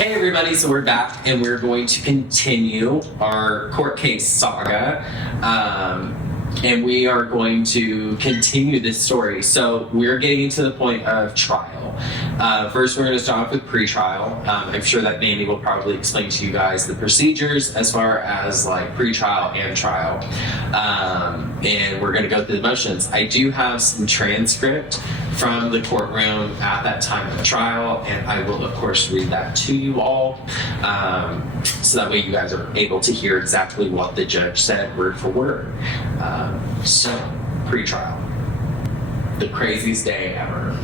Hey everybody, so we're back and we're going to continue our court case saga. And we are going to continue this story. So we're getting to the point of trial. First, we're going to start off with pre-trial. I'm sure that Mandy will probably explain to you guys the procedures as far as like pre-trial and trial. And we're going to go through the motions. I do have some transcript from the courtroom at that time of the trial, and I will, of course, read that to you all. So that way you guys are able to hear exactly what the judge said word for word. So, pre-trial. The craziest day ever.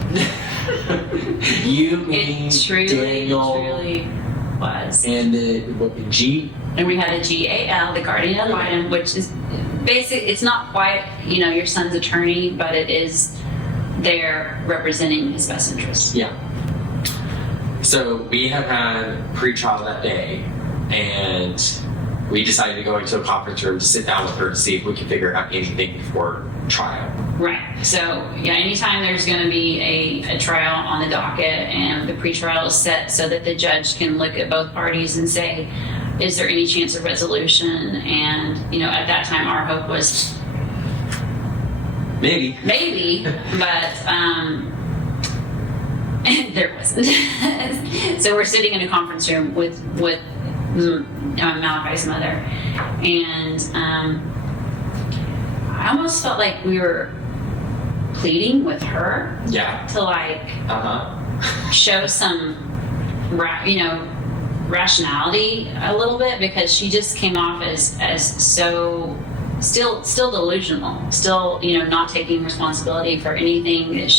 You, me, Daniel, truly was. And the G. And we had a GAL, the guardian ad litem, which is basically, it's not quite, your son's attorney, but it is there representing his best interests. Yeah. So we have had pre-trial that day, and we decided to go into a conference room to sit down with her to see if we could figure out anything before trial. Right. So, anytime there's going to be a trial on the docket and the pre-trial is set so that the judge can look at both parties and say, is there any chance of resolution? And, at that time, our hope was Maybe, but there wasn't. So we're sitting in a conference room with Malachi's mother, and I almost felt like we were pleading with her to show some rationality a little bit, because she just came off as so still delusional, still not taking responsibility for anything that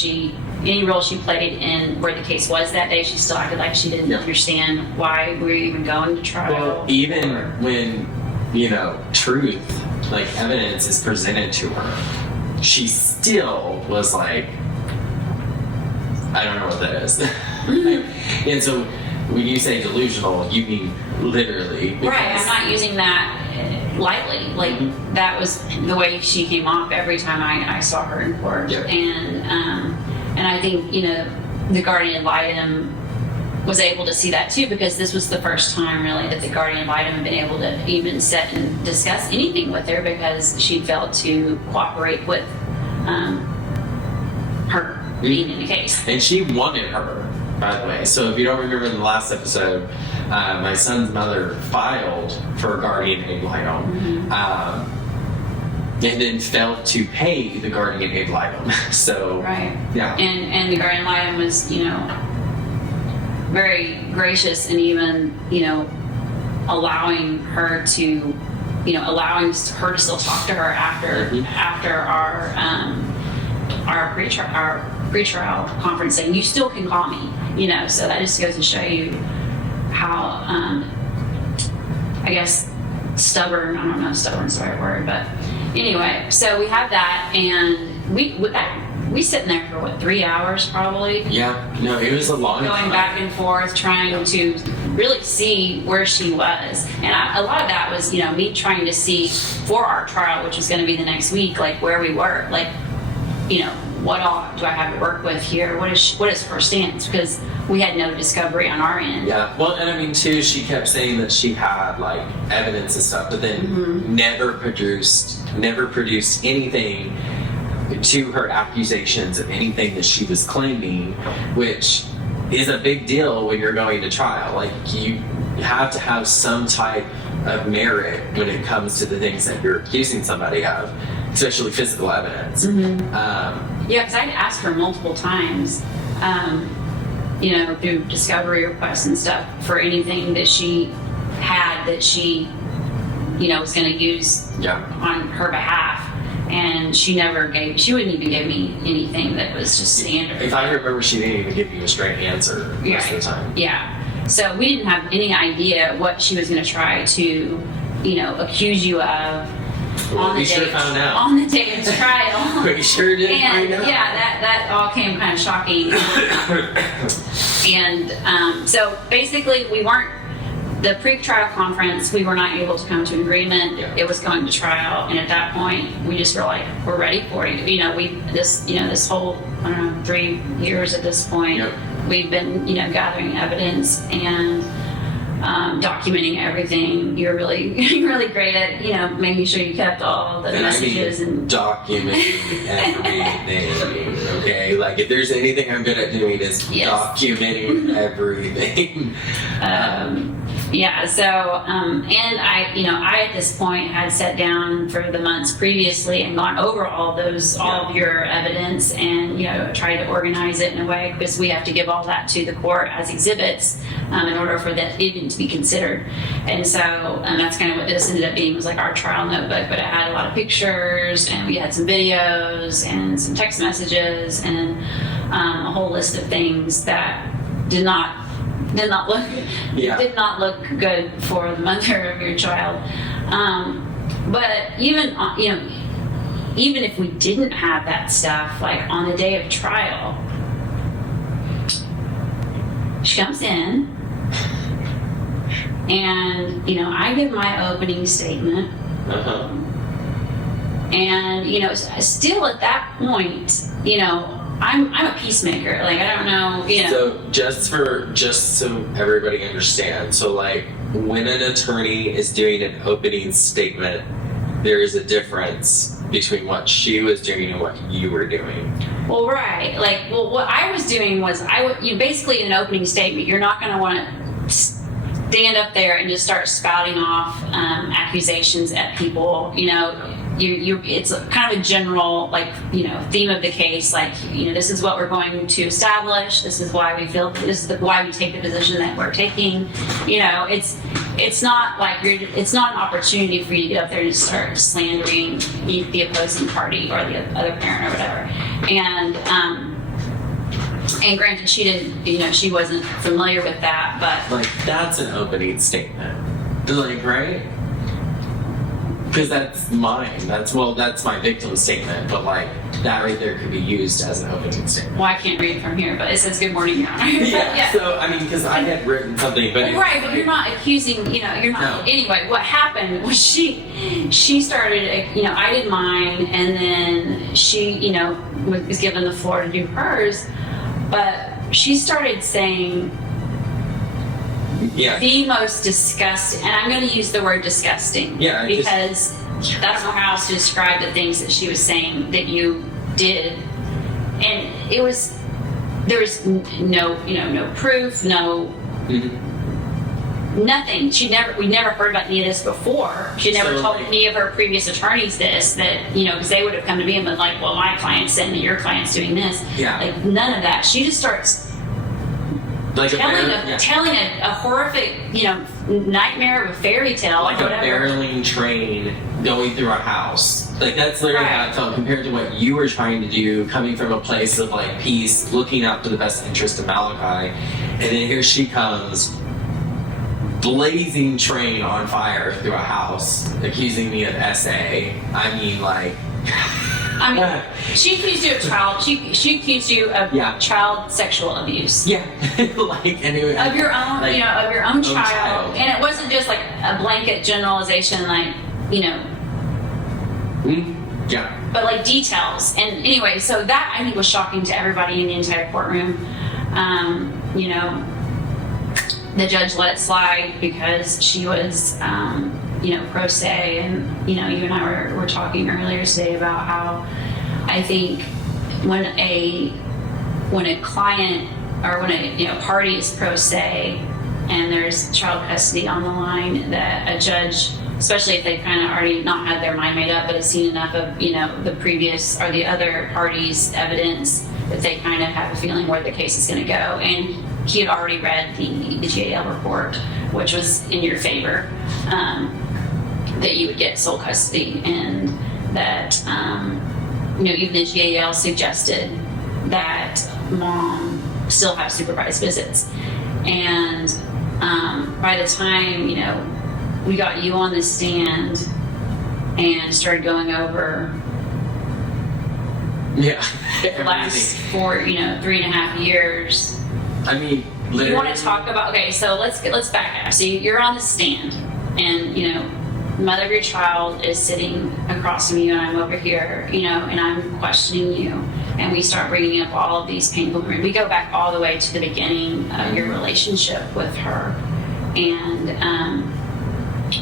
any role she played in where the case was that day. She still acted like she didn't understand why we were even going to trial. Well, even when truth, like evidence, is presented to her, she still was like, I don't know what that is. And so when you say delusional, you mean literally. Right, I'm not using that lightly. Like, that was the way she came off every time I saw her in court. Yep. And I think, the guardian ad litem was able to see that too, because this was the first time really that the guardian ad litem had been able to even sit and discuss anything with her, because she failed to cooperate with her being in the case. And she wanted her, by the way. So if you don't remember in the last episode, my son's mother filed for a guardian ad litem, and then failed to pay the guardian ad litem. So right, yeah, and the guardian ad litem was very gracious, and even allowing her to still talk to her after our pre-trial conference, saying, you still can call me, so that just goes to show you how I guess stubborn, I don't know if stubborn's the right word, but anyway, so we have that, and we sitting there for 3 hours probably. Yeah, no, it was a long going time. back and forth, trying to really see where she was, and a lot of that was me trying to see for our trial, which was going to be the next week, like where we were, like what all do I have to work with here? What is her stance? Because we had no discovery on our end. Yeah, well, and I mean too, she kept saying that she had like evidence and stuff, but then never produced anything to her accusations of anything that she was claiming, which is a big deal when you're going to trial. Like, you have to have some type of merit when it comes to the things that you're accusing somebody of, especially physical evidence. Yeah, because I'd asked her multiple times, through discovery requests and stuff, for anything that she had that she, was going to use on her behalf. And she wouldn't even give me anything that was just standard. If I remember, she didn't even give you a straight answer most of the time. Yeah. So we didn't have any idea what she was going to try to, accuse you of. Well, we sure found out. On the day of the trial. We sure did find out. Yeah, that all came kind of shocking. And so basically we weren't the pre-trial conference, we were not able to come to an agreement. Yeah. It was going to trial, and at that point, we just were like, we're ready for it. This whole, I don't know, 3 years at this point, Yep. we've been, gathering evidence and documenting everything. You're really, really great at, making sure you kept all the messages and documenting everything. Okay, like if there's anything I'm good at doing is Yes. documenting everything. Yeah, so, and I at this point had sat down for the months previously and gone over all of your evidence and, tried to organize it in a way, because we have to give all that to the court as exhibits in order for that even to be considered. And so that's kind of what this ended up being, was like our trial notebook, but it had a lot of pictures, and we had some videos and some text messages and a whole list of things that did not look good for the mother of your child. But even if we didn't have that stuff, like on the day of trial, she comes in and I give my opening statement. Uh-huh. And still at that point, I'm a peacemaker. Like, I don't know, So just so everybody understands, so like when an attorney is doing an opening statement, there is a difference between what she was doing and what you were doing. Well, right. Like, what I was doing was you basically in an opening statement, you're not going to want to stand up there and just start spouting off accusations at people. It's kind of a general, theme of the case. Like, this is what we're going to establish. This is why we feel. This is why we take the position that we're taking. It's not like it's not an opportunity for you to get up there and just start slandering the opposing party or the other parent or whatever. And granted, she didn't. She wasn't familiar with that, but Like that's an opening statement. Like, right? Because that's mine. That's my victim statement. But like that right there could be used as an opening statement. well, I can't read it from here, but it says "Good morning, Your Honor." Yeah. So I mean, because I had written something, but Right, but you're not accusing, you're not. No. Anyway, what happened was she started, I did mine, and then she, was given the floor to do hers, but she started saying yeah. the most disgusting, and I'm going to use the word disgusting, Yeah, because I don't know how else to describe the things that she was saying that you did, and there was no proof, no. Mhm. Nothing. We never heard about any of this before. She never So, told like- any of her previous attorneys that, because they would have come to me and been like, well, my client's saying that your client's doing this. Yeah. Like, none of that. She just starts Like telling a horrific, nightmare of a fairy tale like or a whatever. barreling train going through a house. Like that's literally how Right. it felt compared to what you were trying to do, coming from a place of like peace, looking out for the best interest of Malachi, and then here she comes, blazing train on fire through a house, accusing me of SA. I mean, like. I mean, she accused you of she accused you of Yeah. child sexual abuse. Yeah, like anyway. Of your own, like, of your own child. child. And it wasn't just like a blanket generalization, like, Yeah. but like details. And anyway, so that I think was shocking to everybody in the entire courtroom. The judge let it slide because she was, pro se, and you and I were talking earlier today about how I think when a client or when a party is pro se and there's child custody on the line, that a judge, especially if they've kind of already not had their mind made up but has seen enough of the previous or the other party's evidence, that they kind of have a feeling where the case is going to go. And he had already read the GAL report, which was in your favor, that you would get sole custody, and that even the GAL suggested that mom still have supervised visits. And by the time we got you on the stand and started going over Yeah. the last 3.5 years, I mean, literally. You want to talk about, okay, so let's back up. So you're on the stand, and, you know, the mother of your child is sitting across from you, and I'm over here, you know, and I'm questioning you, and we start bringing up all of these painful memories. We go back all the way to the beginning of your relationship with her, and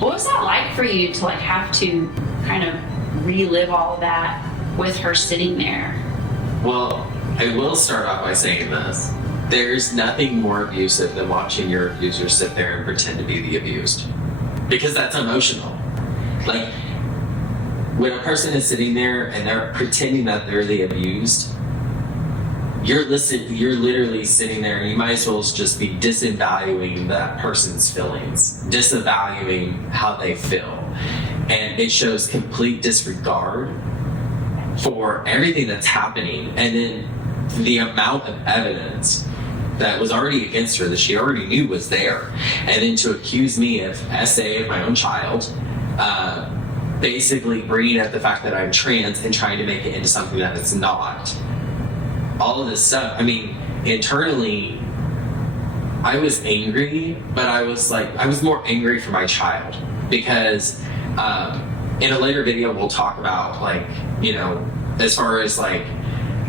what was that like for you to like have to kind of relive all of that with her sitting there? Well, I will start off by saying this. There's nothing more abusive than watching your abuser sit there and pretend to be the abused. Because that's emotional. Like, when a person is sitting there and they're pretending that they're the abused, you're literally sitting there and you might as well just be disvaluing that person's feelings, disvaluing how they feel. And it shows complete disregard for everything that's happening. And then the amount of evidence that was already against her that she already knew was there. And then to accuse me of SA of my own child, basically bringing up the fact that I'm trans and trying to make it into something that it's not. All of this stuff, I mean, internally, I was angry, but I was more angry for my child because in a later video we'll talk about, like, you know, as far as like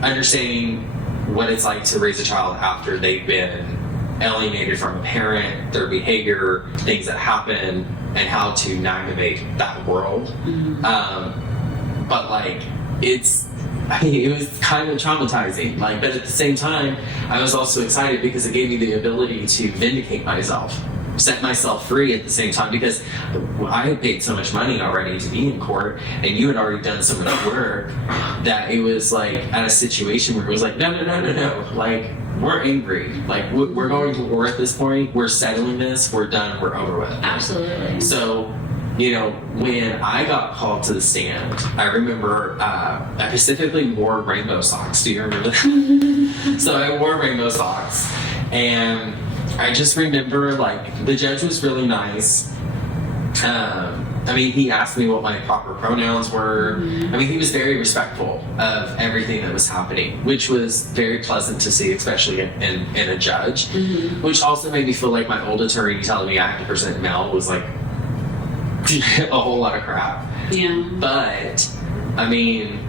understanding what it's like to raise a child after they've been alienated from a parent, their behavior, things that happen, and how to navigate that world. But like, it was kind of traumatizing, like, but at the same time, I was also excited because it gave me the ability to vindicate myself, set myself free at the same time, because I had paid so much money already to be in court, and you had already done so much work that it was like at a situation where it was like, no, like, we're angry, like, we're going to war at this point, we're settling this, we're done, we're over with. Absolutely. So, you know, when I got called to the stand, I remember I specifically wore rainbow socks. Do you remember that? So I wore rainbow socks, and I just remember, like, the judge was really nice. I mean, he asked me what my proper pronouns were. I mean, he was very respectful of everything that was happening, which was very pleasant to see, especially in a judge, which also made me feel like my old attorney telling me I had to present Mel was like a whole lot of crap. Yeah. But, I mean,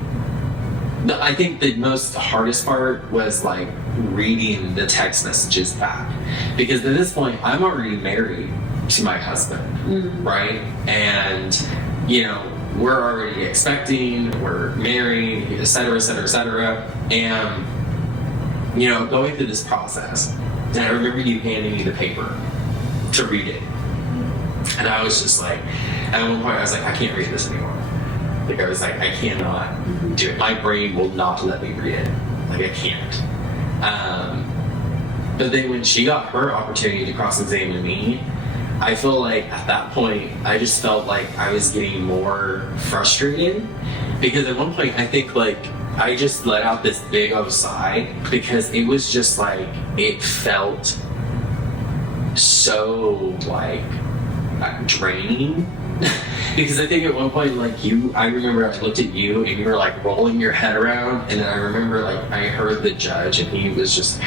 I think the most hardest part was like reading the text messages back, because at this point I'm already married to my husband, right? And, you know, we're already expecting, we're married, et cetera, et cetera, et cetera. And, you know, going through this process, and I remember you handing me the paper to read it. And I was just like, at one point I was like, I can't read this anymore. Like, I was like, I cannot do it. My brain will not let me read it. Like, I can't. But then when she got her opportunity to cross-examine me, I feel like at that point, I just felt like I was getting more frustrated, because at one point, I think, like, I just let out this big old sigh, because it was just like, it felt so, like, draining. Because I think at one point, like, I remember I looked at you and you were like rolling your head around, and then I remember, like, I heard the judge and he was just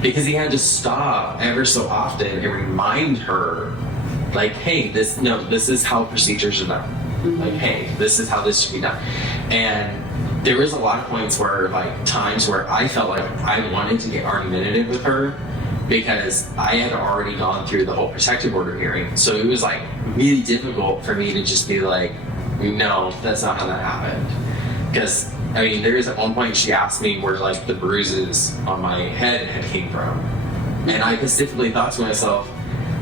because he had to stop ever so often and remind her, like, hey, this is how procedures are done. Like, hey, this is how this should be done. And there was a lot of points where, like, times where I felt like I wanted to get argumentative with her, because I had already gone through the whole protective order hearing. So it was like really difficult for me to just be like, no, that's not how that happened. Because, I mean, there was at one point she asked me where, like, the bruises on my head had came from. And I specifically thought to myself,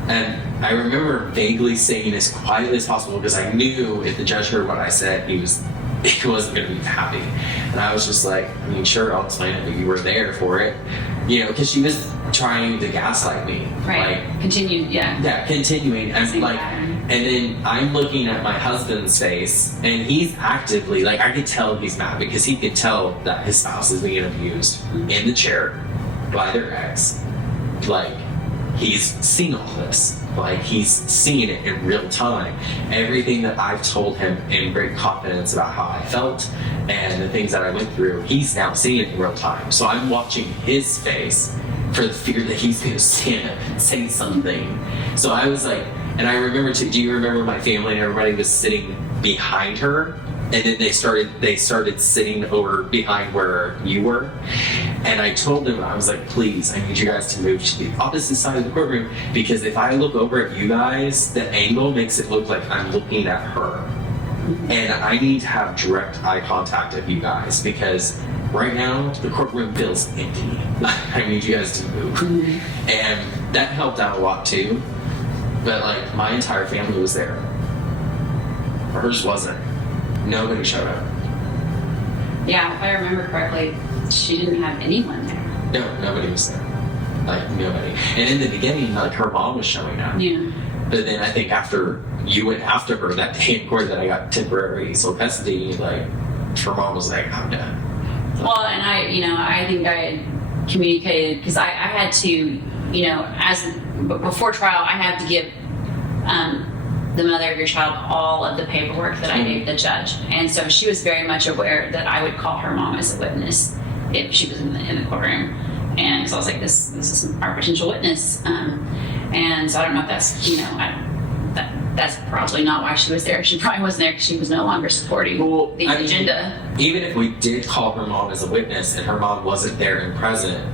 and I remember vaguely saying as quietly as possible, because I knew if the judge heard what I said, he wasn't going to be happy. And I was just like, I mean, sure, I'll explain it, but you were there for it. You know, because she was trying to gaslight me. Right. Like, continuing. And like, and then I'm looking at my husband's face, and he's actively, like, I could tell he's mad, because he could tell that his spouse is being abused in the chair by their ex. Like, he's seen all this. Like, he's seen it in real time. Everything that I've told him in great confidence about how I felt and the things that I went through, he's now seeing it in real time. So I'm watching his face, for the fear that he's going to stand up and say something. So I was like, and I remember too, do you remember my family and everybody was sitting behind her? And then they started sitting over behind where you were. And I told them, I was like, please, I need you guys to move to the opposite side of the courtroom, because if I look over at you guys, the angle makes it look like I'm looking at her. And I need to have direct eye contact with you guys, because right now the courtroom feels empty. I need you guys to move. And that helped out a lot too. But like, my entire family was there. Hers wasn't. Nobody showed up. Yeah, if I remember correctly, she didn't have anyone there. No, nobody was there. Like, nobody. And in the beginning, like, her mom was showing up. Yeah. But then I think after you went after her that day in court that I got temporary sole custody, like, her mom was like, I'm done. Well, and I think I had communicated, because I had to, before trial, I had to give the mother of your child all of the paperwork that I gave the judge. And so she was very much aware that I would call her mom as a witness if she was in the courtroom. And so I was like, this is our potential witness. And so I don't know if that's, that's probably not why she was there. She probably wasn't there because she was no longer supporting the agenda. Even if we did call her mom as a witness and her mom wasn't there and present,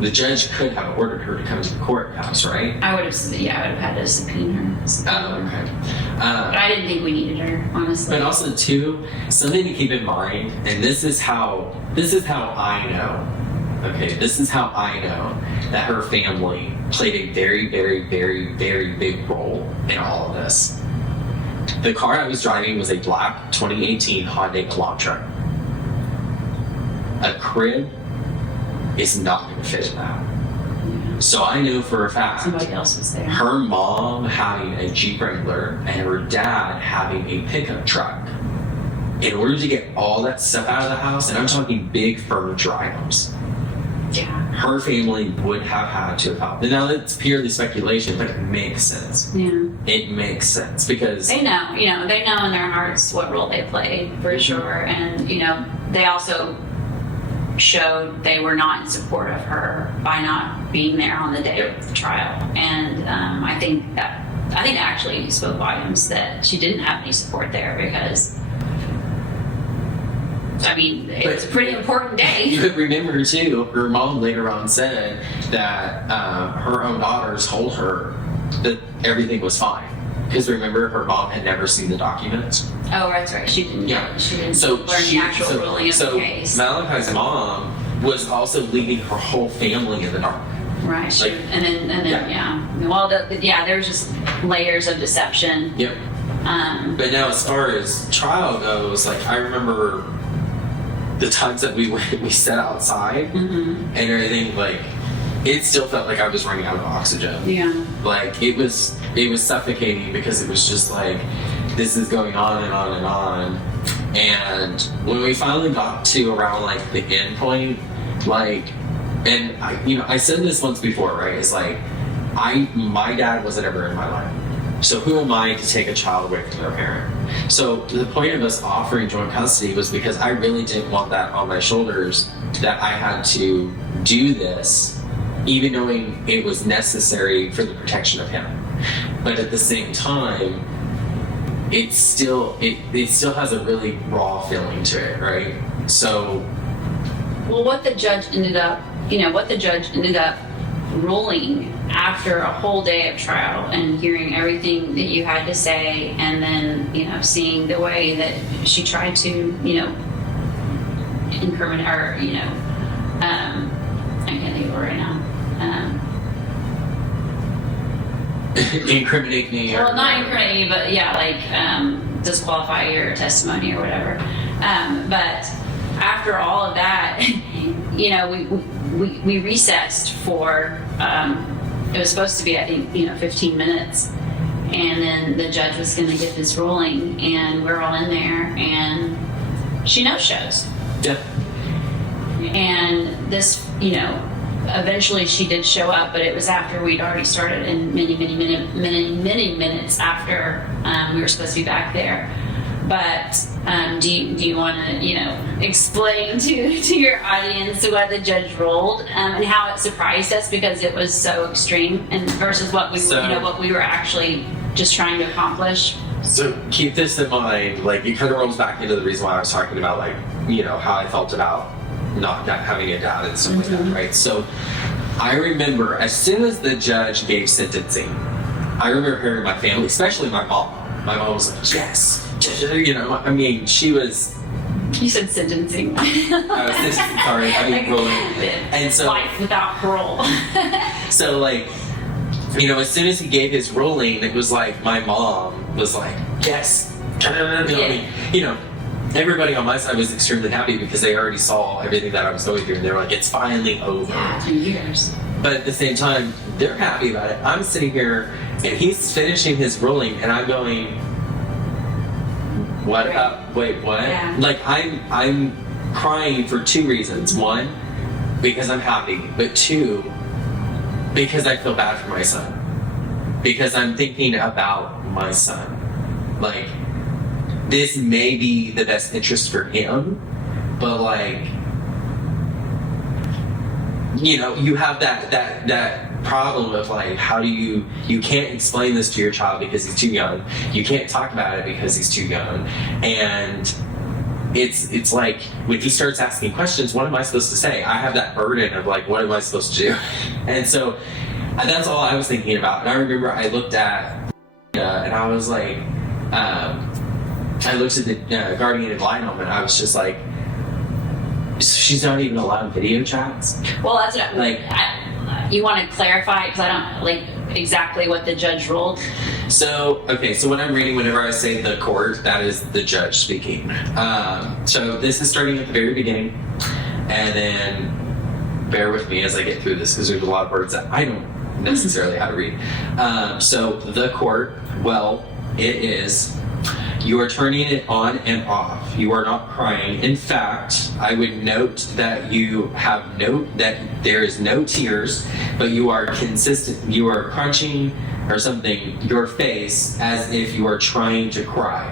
the judge could have ordered her to come to the courthouse, right? I would have had to subpoena her. Oh, okay. But I didn't think we needed her, honestly. But also, too, something to keep in mind, and this is how I know. Okay, this is how I know that her family played a very, very, very, very big role in all of this. The car I was driving was a black 2018 Hyundai Elantra. A crib is not going to fit in that. So I know for a fact Somebody else was there. her mom having a Jeep Wrangler and her dad having a pickup truck, in order to get all that stuff out of the house, and I'm talking big furniture items, Yeah. her family would have had to have helped. And now that's purely speculation, but it makes sense. Yeah. It makes sense because They know in their hearts what role they played, for sure. And, they also showed they were not in support of her by not being there on the day of the trial. And I think that actually spoke volumes that she didn't have any support there, because it was a pretty important day. you could remember too, her mom later on said that her own daughters told her that everything was fine. Because remember, her mom had never seen the documents. Oh, that's right. She didn't. Yeah. She didn't So learn the actual ruling of the case. Malachi's mom was also leaving her whole family in the dark. Right. Like, and then yeah. Well, there's just layers of deception. Yep. But now, as far as trial goes, like, I remember the times that we sat outside and everything, like, it still felt like I was running out of oxygen. Yeah. Like, it was suffocating, because it was just like, this is going on and on and on. And when we finally got to around like the end point, like, and I said this once before, right? It's like, my dad wasn't ever in my life. So who am I to take a child away from their parent? So the point of us offering joint custody was because I really didn't want that on my shoulders, that I had to do this, even knowing it was necessary for the protection of him. But at the same time, it still has a really raw feeling to it, right? So, Well, what the judge ended up ruling after a whole day of trial and hearing everything that you had to say, and then seeing the way that she tried to incriminate, or I can't think of it right now. incriminate me. Well, not incriminate you, but disqualify your testimony or whatever. But after all of that, we recessed for, it was supposed to be, I think, 15 minutes. And then the judge was going to give his ruling, and we're all in there, and she no-shows. Yeah. And this, eventually she did show up, but it was after we'd already started, and many minutes after we were supposed to be back there. But do you want to explain to your audience what the judge ruled and how it surprised us because it was so extreme and versus what we were actually just trying to accomplish? So keep this in mind. Like, it kind of rolls back into the reason why I was talking about, like, how I felt about not having a dad and stuff like that, right? So I remember as soon as the judge gave sentencing, I remember hearing my family, especially my mom. My mom was like, yes. I mean, she was... You said sentencing. Ruling. And so... Life without parole. So, like, as soon as he gave his ruling, it was like my mom was like, yes. Everybody on my side was extremely happy because they already saw everything that I was going through, and they were like, it's finally over. Yeah, 2 years. But at the same time, they're happy about it. I'm sitting here, and he's finishing his ruling, and I'm going... What up? Wait, what? Yeah. Like, I'm crying for 2 reasons. 1, because I'm happy, but 2, because I feel bad for my son. Because I'm thinking about my son. Like, this may be the best interest for him, but like, you have that problem of like, how do you can't explain this to your child because he's too young. You can't talk about it because he's too young. And it's like, when he starts asking questions, what am I supposed to say? I have that burden of like, what am I supposed to do? And so that's all I was thinking about. And I remember I looked at and I was like, I looked at the guardian ad litem, and I was just like, she's not even allowed video chats? Well, that's what you want to clarify, because I don't like exactly what the judge ruled. So when I'm reading, whenever I say the court, that is the judge speaking. So this is starting at the very beginning, and then bear with me as I get through this because there's a lot of words that I don't necessarily how to read. So the court, well, it is... You are turning it on and off. You are not crying. In fact, I would note that that there is no tears, but you are consistent. You are crunching or something your face as if you are trying to cry.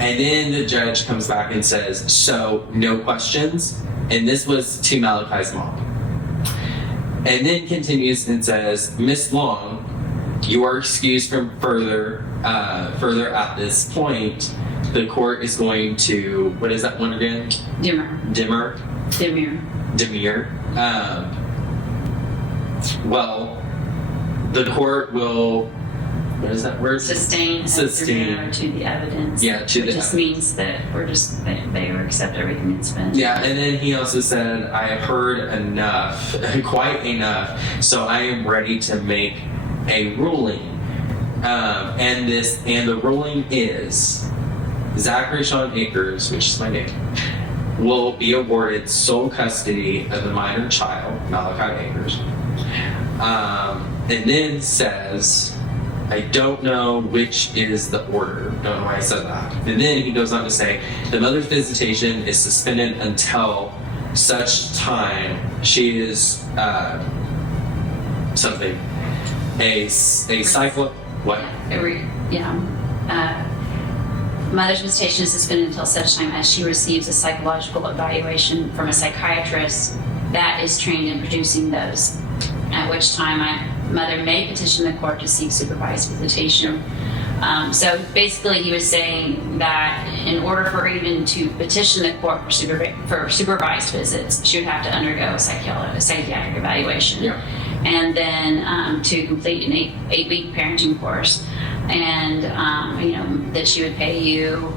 And then the judge comes back and says, so no questions. And this was to Malachi's mom. And then continues and says, Miss Long, you are excused from further at this point. The court is going to, what is that one again? Demur. Well, the court will, what is that word? Sustain to the evidence. Yeah, to the just means that they will accept everything that's been. Yeah, and then he also said, I have heard enough, quite enough, so I am ready to make a ruling. And the ruling is Zachary Sean Akers, which is my name, will be awarded sole custody of the minor child, Malachi Akers. And then says, I don't know which is the order. Don't know why I said that. And then he goes on to say, the mother's visitation is suspended until such time she is something. A cycle. What? Mother's visitation is suspended until such time as she receives a psychological evaluation from a psychiatrist that is trained in producing those. At which time, mother may petition the court to seek supervised visitation. So basically, he was saying that in order for her even to petition the court for supervised visits, she would have to undergo a psychiatric evaluation. Yeah. And then to complete an 8-week parenting course, and that she would pay you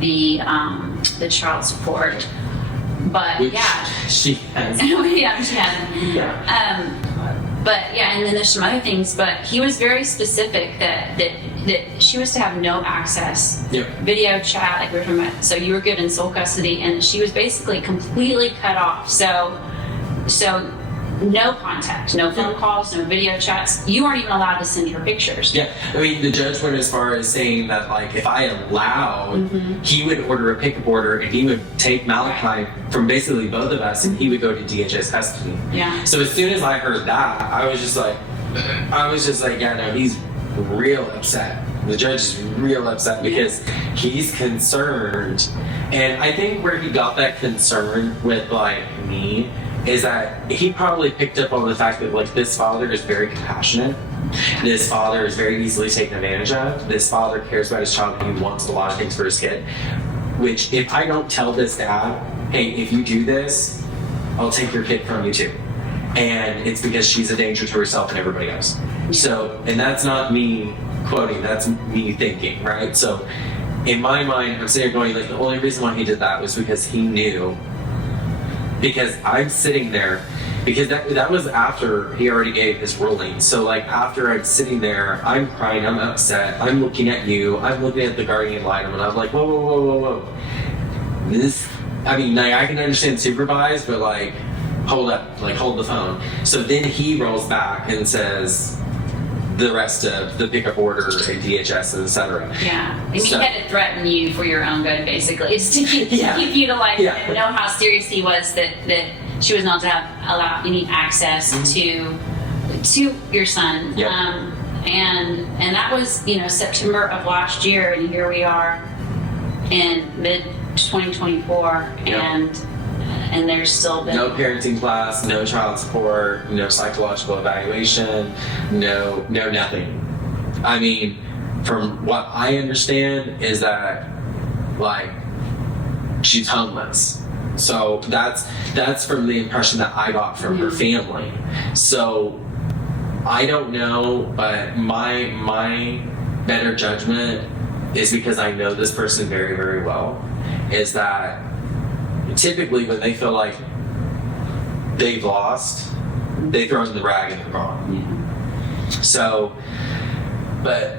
the child support. But which yeah, she has. Yeah, she has. Yeah. But yeah, and then there's some other things. But he was very specific that she was to have no access, video chat, like we were talking about. So you were given sole custody, and she was basically completely cut off. So no contact, no phone calls, no video chats. You weren't even allowed to send her pictures. Yeah, I mean, the judge went as far as saying that, like, if I allowed, he would order a pickup order, and he would take Malachi from basically both of us, and he would go to DHS custody. Yeah. So as soon as I heard that, I was just like, yeah, no, he's real upset. The judge is real upset because he's concerned. And I think where he got that concern with like me is that he probably picked up on the fact that like this father is very compassionate. This father is very easily taken advantage of. This father cares about his child and he wants a lot of things for his kid. Which if I don't tell this dad, hey, if you do this, I'll take your kid from you too. And it's because she's a danger to herself and everybody else. So, and that's not me quoting, that's me thinking, right? So in my mind, I'm sitting there going, like, the only reason why he did that was because he knew. Because I'm sitting there, because that was after he already gave his ruling. So like after I'm sitting there, I'm crying, I'm upset, I'm looking at you, I'm looking at the guardian light, and I'm like, whoa, whoa, whoa, whoa, whoa. This, I mean, like, I can understand supervise, but like, hold up, like hold the phone. So then he rolls back and says the rest of the pickup order and DHS and etc. Yeah, I mean, he had to threaten you for your own good, basically. It's to keep you to like know how serious he was that she was not to have allow any access to your son. Yep. And that was September of last year, and here we are in mid 2024, and there's still been no parenting class, no child support, no psychological evaluation, no nothing. I mean, from what I understand is that like she's homeless. So that's from the impression that I got from her family. So I don't know, but my better judgment is because I know this person very, very well, is that typically when they feel like they've lost, they throw in the rag and they're gone. So, but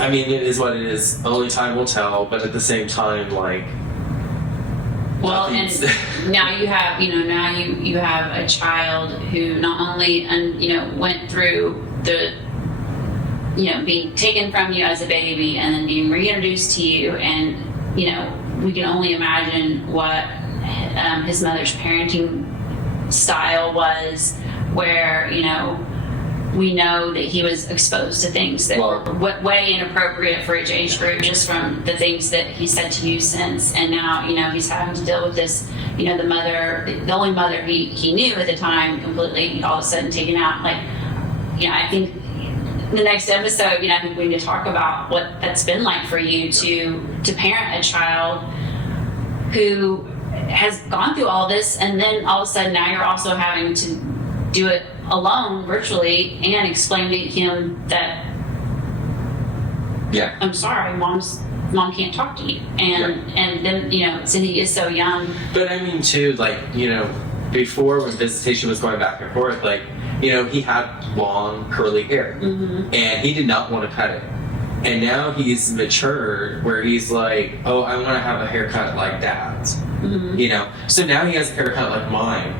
I mean, it is what it is. Only time will tell, but at the same time, like, well, and now you have, now you have a child who not only, went through the, being taken from you as a baby and then being reintroduced to you, and, we can only imagine what his mother's parenting style was, where, we know that he was exposed to things that were way inappropriate for his age group, just from the things that he said to you since. And now, he's having to deal with this, the only mother he knew at the time, completely all of a sudden taken out. Like, I think the next episode, I think we need to talk about what that's been like for you to parent a child who has gone through all this, and then all of a sudden now you're also having to do it alone virtually and explain to him that I'm sorry, mom can't talk to you, and then since he is so young. But I mean too, like, before when visitation was going back and forth, like, he had long curly hair and he did not want to cut it, and now he's matured where he's like, oh, I want to have a haircut like dad's. So now he has a haircut like mine,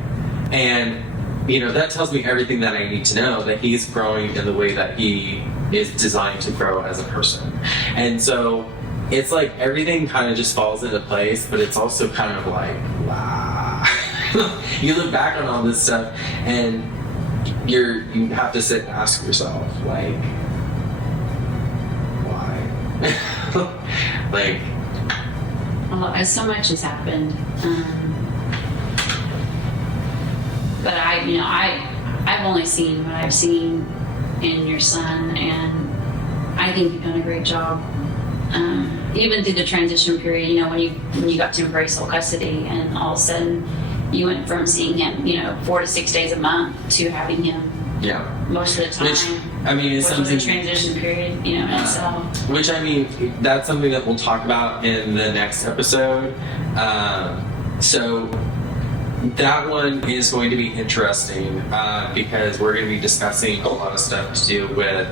and that tells me everything that I need to know, that he's growing in the way that he is designed to grow as a person. And so it's like everything kind of just falls into place, but it's also kind of like, wow. You look back on all this stuff and you have to sit and ask yourself, like, why? Like, well, so much has happened. But I've only seen what I've seen in your son, and I think you've done a great job. Even through the transition period, when you got to embrace sole custody, and all of a sudden you went from seeing him, 4 to 6 days a month to having him most of the time. Which, I mean, is something. Was a transition period, in itself. Which, I mean, that's something that we'll talk about in the next episode. So that one is going to be interesting because we're going to be discussing a lot of stuff to do with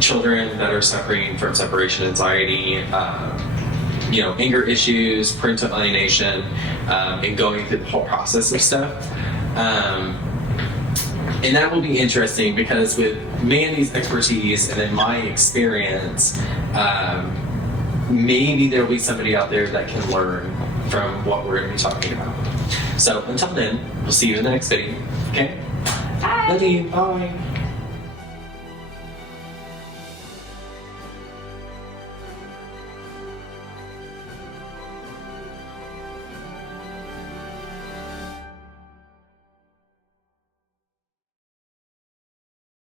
children that are suffering from separation anxiety, anger issues, parental alienation, and going through the whole process of stuff. And that will be interesting because with Mandy's expertise and then my experience, maybe there will be somebody out there that can learn from what we're going to be talking about. So until then, we'll see you in the next video. Okay? Bye. Love you. Bye.